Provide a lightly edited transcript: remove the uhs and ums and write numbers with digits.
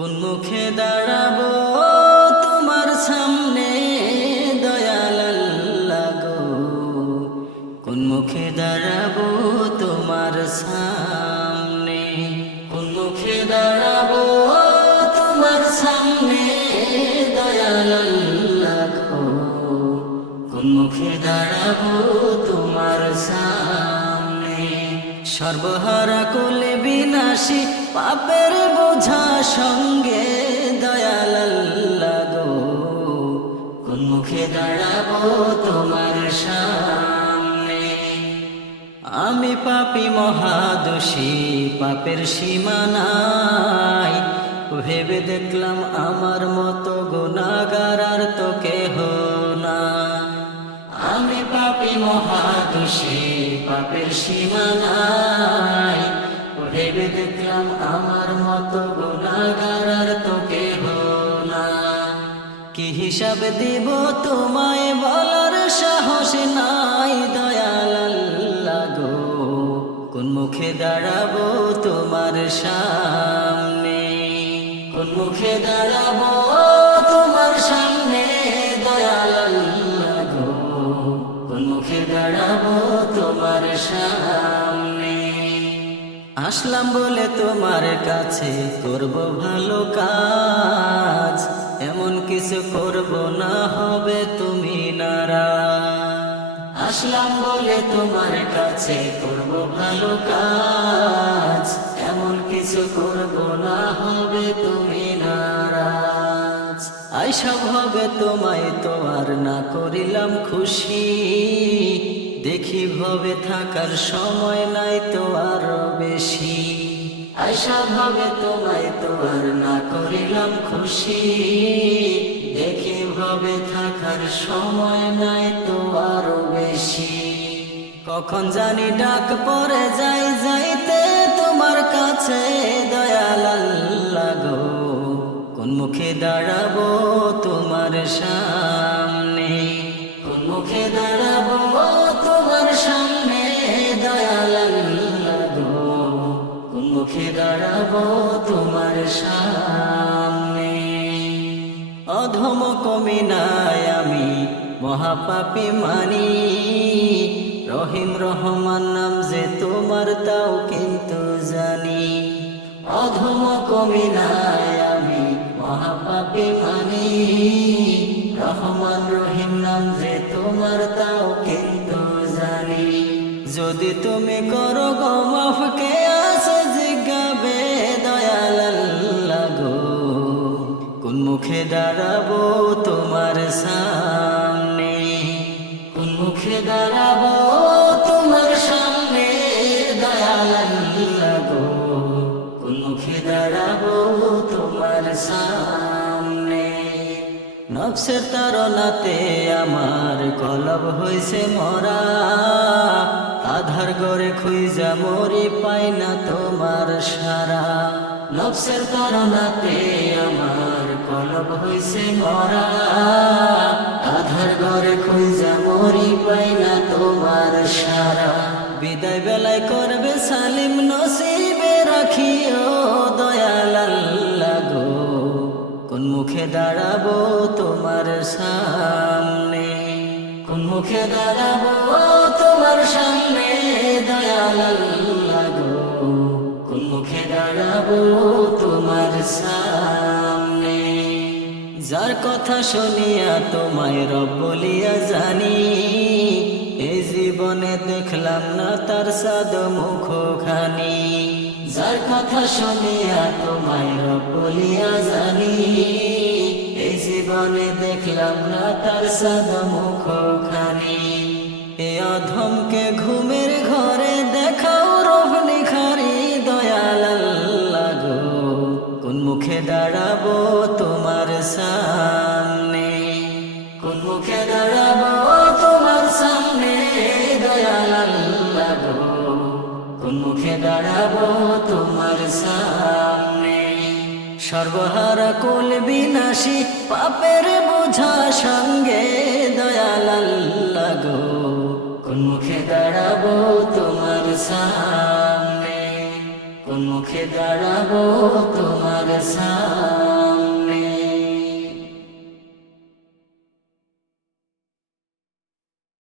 কোন মুখে দাঁড়াবো তোমার সামনে দয়াল আল্লাহ গো, কোন মুখে দাঁড়াবো তোমার সামনে, কোন মুখে দাঁড়াবো তোমার সামনে দয়াল আল্লাহ গো, কোন মুখে দাঁড়াবো তোমার সামনে। সর্বহারা কুলে বিনাশী পাপের বোঝা সঙ্গে দয়াল আল্লাহ গো, কোন মুখে দাঁড়াবো তোমার সামনে। আমি পাপী মহাদোষী, পাপের সীমা নাই, ভেবে দেখলাম আমার মতো গুনাহগার আর তো কেহ না। আমি পাপী মহাদোষী, পাপের সীমা নাই, ভেবে দেখলাম আমার মতো গুনাহগার আর তো কেহ না। কি হিসাব দিব তোমায় বলার সাহস নাই দয়াল আল্লাহ গো, কোন মুখে দাঁড়াবো তোমার সামনে, কোন মুখে দাঁড়াবো তোমার সামনে দয়াল আল্লাহ গো, কোন মুখে দাঁড়াবো তোমার সামনে। আসলাম বলে তোমার কাছে করব ভালো কাজ, এমন কিছু করব না হবে তুমি নারাজ। আসলাম বলে তোমার কাছে করব ভালো কাজ, এমন কিছু করব না হবে তুমি নারাজ। আইসব হবে তোমায় তো আর না করিলাম খুশি, দেখি ভবে থাকার সময় নাই তো আরো বেশি। আইসব হবে তোমায় তো আর না করিলাম খুশি, দেখি ভবে থাকার সময় নাই তো আরো বেশি। কখন জানি ডাক পড়ে যাই যাইতে তোমার কাছে দয়াল আল্লাহ গো, কোন মুখে দাঁড়াবো তোমার সামনে, কোন মুখে দাঁড়াবো তোমার সামনে দয়াল আল্লাহ গো, কোন মুখে দাঁড়াবো তোমার সামনে। অধম কমিনায় আমি মহাপাপী মানি, রহিম রহমান নাম যে তোমার তাও কিন্তু জানি। অধম কমিনায় আমি মহাপাপী মানি, রহমান রহিম নাম যে তোমার তাও কিন্তু জানি। যদি তুমি করো গো মাফ, কে আছে জিজ্ঞাবে দয়াল আল্লাহ গো, কোন মুখে দাঁড়াবো তোমার সামনে, কোন মুখে দাঁড়াবো তোমার সামনে দয়াল আল্লাহ গো, কোন মুখে দাঁড়াবো তোমার সামনে। নফসের তাড়নাতে আমার কলব হইছে মরা, আধার গড়ে খুঁজা মরি পাই না তোমার সারা। নফসের তাড়নাতে আমার কলব হইছে মরা, আধার গড়ে খুঁজা মরি পাই না তোমার সারা। বিদায় বেলায় করবে সালিম নসিবে রাখিও দয়াল আল্লাহ গো, কোন মুখে দাঁড়াবো তোমার সামনে, কোন মুখে দাঁড়াবো তোমার সামনে দয়াল আল্লাহ গো, কোন মুখে দাঁড়াবো তোমার সামনে। যার কথা শুনিয়া তোমায় রব বলিয়া জানি, এই জীবনে দেখলাম না তার সাদ মুখখানি। যার কথা শুনিয়া তোমায় রব বলিয়া জানি, এই জীবনে দেখলাম না তার সাদ মুখখানি। এ অধমকে ঘুমের ঘরে দেখাও রব নিখারি দয়াল আল্লাহ গো, কোন মুখে দাঁড়াবো তোমার সামনে, কোন মুখে দাঁড়াবো তোমার সামনে দয়াল আল্লাহ গো, কোন মুখে দাঁড়াবো তোমার সামনে। সর্বহারা কুল বিনাশী পাপের বোঝা সঙ্গে দয়াল আল্লাহ গো, কোন মুখে দাঁড়াবো তোমার সামনে, কোন মুখে দাঁড়াবো তোমার সামনে।